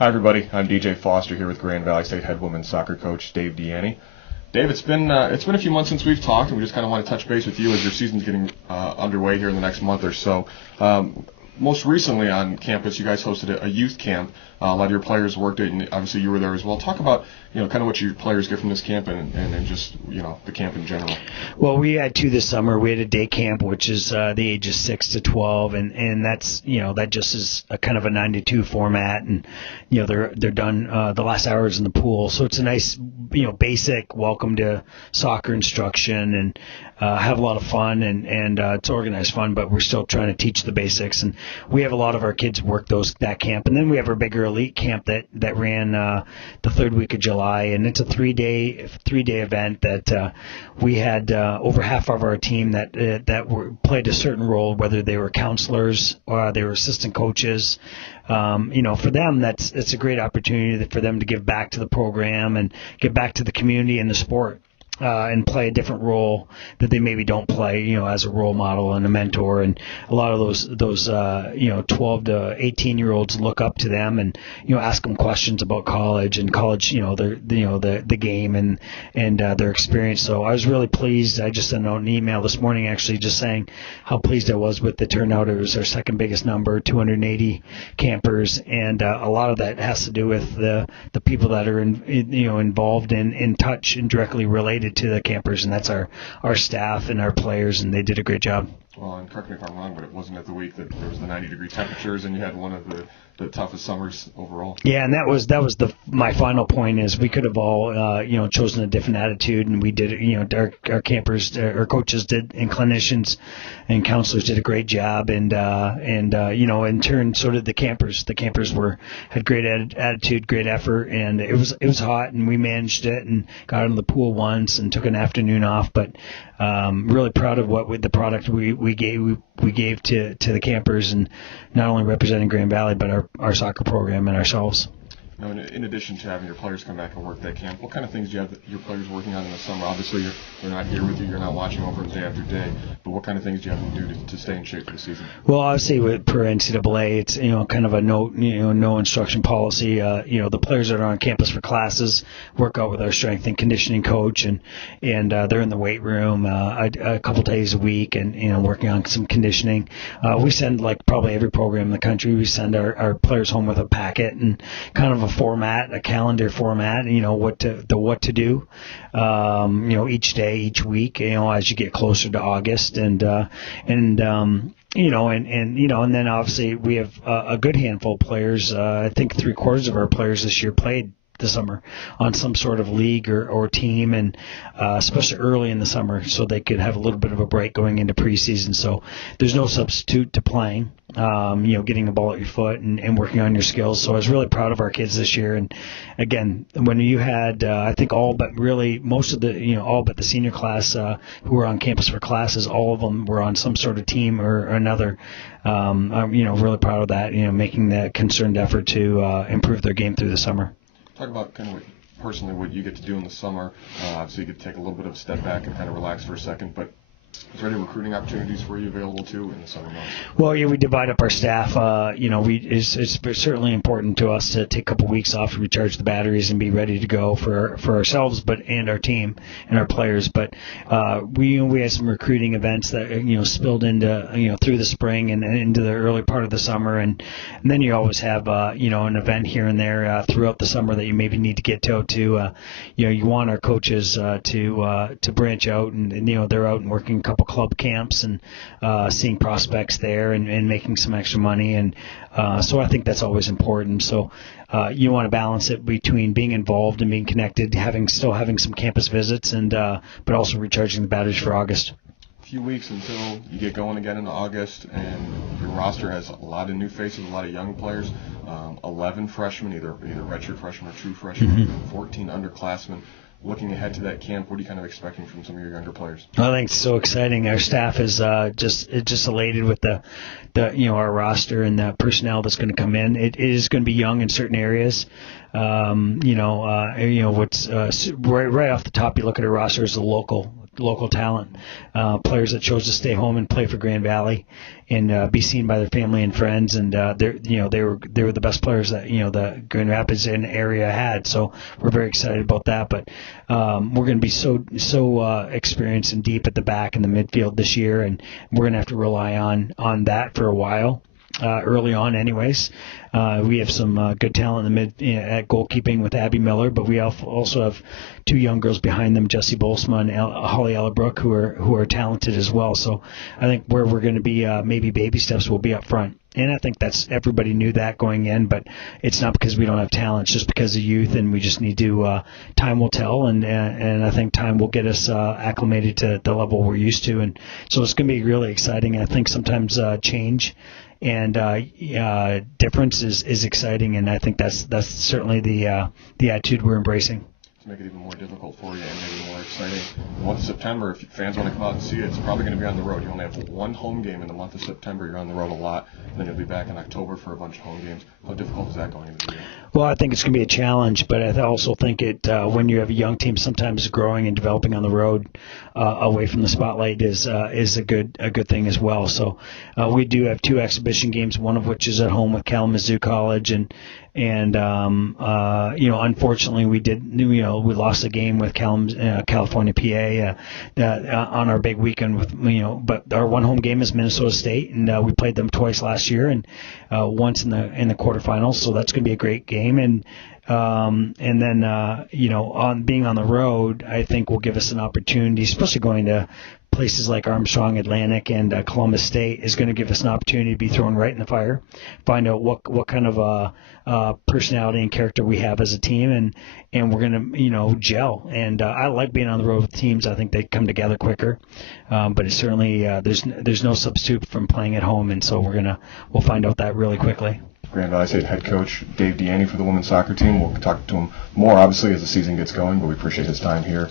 Hi, everybody. I'm DJ Foster here with Grand Valley State head women's soccer coach Dave DiIanni. Dave, it's been a few months since we've talked, and we just kind of want to touch base with you as your season's getting underway here in the next month or so. Most recently on campus, you guys hosted a youth camp. A lot of your players worked it, and obviously you were there as well. Talk about kind of what your players get from this camp and just the camp in general. Well, we had two this summer. We had a day camp, which is the ages 6 to 12, and that's that just is a kind of a 9-to-2 format, and they're done the last hours in the pool. So it's a nice basic welcome to soccer instruction, and have a lot of fun, and it's organized fun, but we're still trying to teach the basics. And we have a lot of our kids work that camp, and then we have our bigger elite camp that ran the third week of July, and it's a three-day event that we had over half of our team that played a certain role, whether they were counselors or they were assistant coaches. For them, it's a great opportunity for them to give back to the program and give back to the community and the sport. And play a different role that they maybe don't play, as a role model and a mentor. And a lot of those 12 to 18-year-olds look up to them and, ask them questions about college, the game and their experience. So I was really pleased. I just sent out an email this morning actually just saying how pleased I was with the turnout. It was our second biggest number, 280 campers. And a lot of that has to do with the people that are involved in touch and directly related to the campers, and that's our staff and our players, and they did a great job. Well, and correct me if I'm wrong, but it wasn't at the week that there was the 90-degree temperatures, and you had one of the toughest summers overall. Yeah, and that was my final point is we could have all chosen a different attitude, and we did our campers, our coaches did, and clinicians and counselors did a great job, and in turn so did the campers. The campers had great attitude, great effort, and it was hot, and we managed it and got into the pool once and took an afternoon off, but really proud of the product we gave to the campers, and not only representing Grand Valley but our soccer program and ourselves. Now, in addition to having your players come back and work that camp, what kind of things do you have your players working on in the summer? Obviously, they're not here with you, you're not watching over them day after day, but what kind of things do you have them do to stay in shape for the season? Well, obviously, per NCAA, it's kind of a no instruction policy. The players that are on campus for classes work out with our strength and conditioning coach, and they're in the weight room a couple days a week, and working on some conditioning. We send, like probably every program in the country, we send our players home with a packet and kind of a calendar format, what to do, each day, each week, as you get closer to August, and then obviously we have a good handful of players. I think 3/4 of our players this year played this summer on some sort of league or team, and especially early in the summer, so they could have a little bit of a break going into preseason. So there's no substitute to playing, getting the ball at your foot and working on your skills. So I was really proud of our kids this year. And again, when you had I think all but the senior class who were on campus for classes, all of them were on some sort of team or another. I'm really proud of that, making that concerted effort to improve their game through the summer. Talk about kind of what you get to do in the summer. Obviously, you get to take a little bit of a step back and kind of relax for a second, but is there any recruiting opportunities for you available too in the summer months? Well, yeah, we divide up our staff. It's certainly important to us to take a couple weeks off to recharge the batteries and be ready to go for ourselves, and our team and our players. But we had some recruiting events that spilled into through the spring and into the early part of the summer, and then you always have an event here and there throughout the summer that you maybe need to get to. You want our coaches to branch out, and they're out and working a couple club camps and seeing prospects there and making some extra money, and so I think that's always important. So you want to balance it between being involved and being connected, still having some campus visits, and but also recharging the batteries for August. A few weeks until you get going again in August, and your roster has a lot of new faces, a lot of young players, 11 freshmen, either redshirt freshmen or true freshmen, 14 underclassmen. Looking ahead to that camp, what are you kind of expecting from some of your younger players? I think it's so exciting. Our staff is just elated with our roster and the personnel that's going to come in. It is going to be young in certain areas. What's right off the top, you look at a roster as a local talent, players that chose to stay home and play for Grand Valley and be seen by their family and friends, and they were the best players that the Grand Rapids and area had. So we're very excited about that. But we're going to be so experienced and deep at the back and the midfield this year, and we're going to have to rely on that for a while. Early on anyways. We have some good talent in the mid at goalkeeping with Abby Miller, but we also have two young girls behind them, Jessie Bolsma and Holly Ellabrook, who are talented as well. So I think where we're going to be maybe baby steps will be up front. And I think everybody knew that going in, but it's not because we don't have talent. It's just because of youth, and we just need to time will tell, and I think time will get us acclimated to the level we're used to. And so it's going to be really exciting. I think sometimes change and difference is exciting, and I think that's certainly the attitude we're embracing. To make it even more difficult for you and maybe more exciting, the month of September, if fans want to come out and see it, it's probably going to be on the road. You only have one home game in the month of September. You're on the road a lot, and then you'll be back in October for a bunch of home games. How difficult is that going into the year? Well, I think it's going to be a challenge, but I also think when you have a young team, sometimes growing and developing on the road away from the spotlight is a good thing as well. So we do have two exhibition games, one of which is at home with Kalamazoo College, and unfortunately we lost a game with California PA on our big weekend but our one home game is Minnesota State, and we played them twice last year and once in the quarterfinals, so that's going to be a great game. And then on being on the road, I think will give us an opportunity, especially going to places like Armstrong, Atlantic, and Columbus State, is going to give us an opportunity to be thrown right in the fire, find out what kind of personality and character we have as a team, and we're going to gel. And I like being on the road with teams. I think they come together quicker, but it's certainly there's no substitute from playing at home, and so we'll find out that really quickly. Grand Valley State head coach Dave DiIanni for the women's soccer team. We'll talk to him more, obviously, as the season gets going, but we appreciate his time here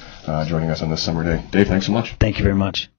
joining us on this summer day. Dave, thanks so much. Thank you very much.